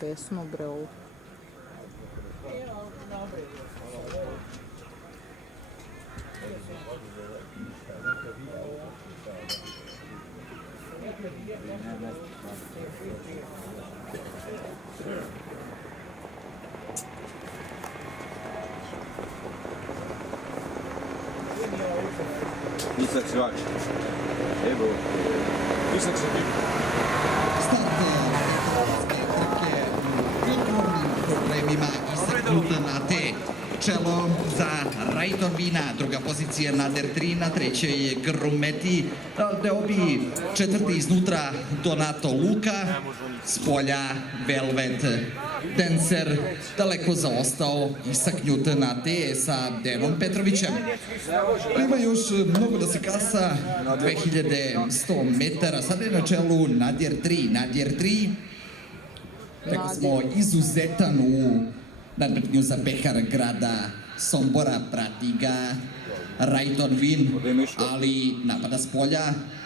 Besno bre ovo. Isak Svač. Evo. Isak se bi. Start trke u ogromnim problemima istaknuta na te čelo za Rajton Vina, druga pozicija Nadir 3, na trećoj je Grumeti, Deobi četvrti iznutra Donato Luka, s polja Velvet Dancer, daleko zaostao istaknut na te sa Denom Petrovićem. Ima još mnogo da se kasa, 2100 metara, sada je na čelu Nadir 3, tako smo izuzetan u nadmetanju za Behar grada Sombora, prati ga Rajton Vin, ali napada s polja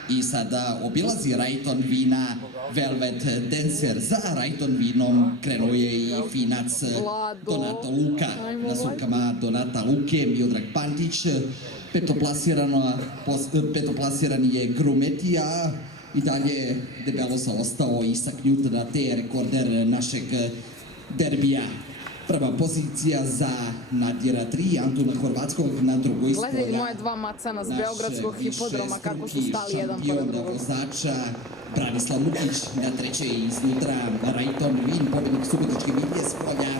i sada obilazi Rajton Vina Velvet Dancer. Za Rajton Vinom krenuo je i Finac Donato Luka, na sukama Donata Luke, Miodrag Pantić, petoplasirani je Grumetija, i dalje debelo zaostao istaknut na te rekorder našeg derbija. Prva pozicija za Nadira 3, Antuna Horvatskog na drugoj spolja. Gledaj moje dva macana s Beogradskog hipodroma kako su stali jedan pored drugog. Vozača Branislav Lukić, na trećoj iznutra Rajton Vin, pobjednik Subotičke Milje s polja.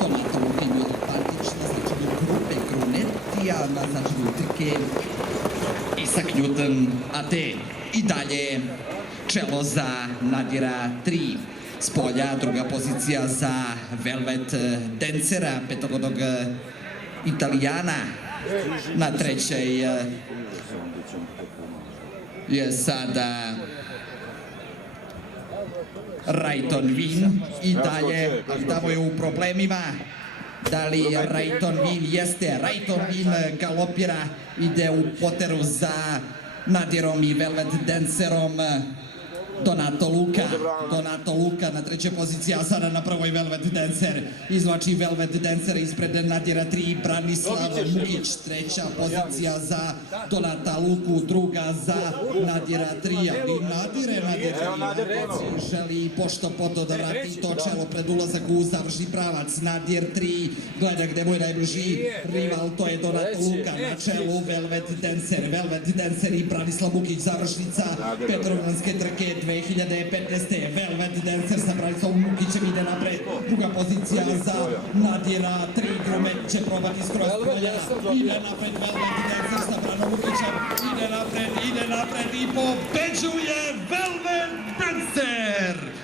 Donato Luka i Miodrag Pantić na značenju grupe Grunetija, na značenju trke Isak Newton AT. I dalje čelo za Nadira 3. S polja druga pozicija za Velvet Dancera, petogodog Italijana. Na trećoj je sada Rajton Vin. I dalje, tamo je u problemima. Da li Rajton Vin jeste? Rajton Vin galopira, ide u poteru za Nadirom i Velvet Dancerom. Donato Luka na trećoj poziciji, a sada na prvoj Velvet Dancer. Izvlači Velvet Dancer ispred Nadira 3, Branislav Mukić. Treća pozicija za Donata Luku, druga za Nadira 3. Ali Nadir želi pošto poto da vrati to čelo pred ulazak u završni pravac. Nadir 3 gleda gde mu je najbliži rival, to je Donato Luka. Na čelu Velvet Dancer i Branislav Mukić. Završnica Petrovdanske trke 2015. Velvet Dancer sa Branislavom Mukićem ide napred. Druga pozicija za Nadira 3. Grumet će probati skroz polja. Ide napred Velvet Dancer sa Branom Mukićem. Ide napred i pobeđuje Velvet Dancer!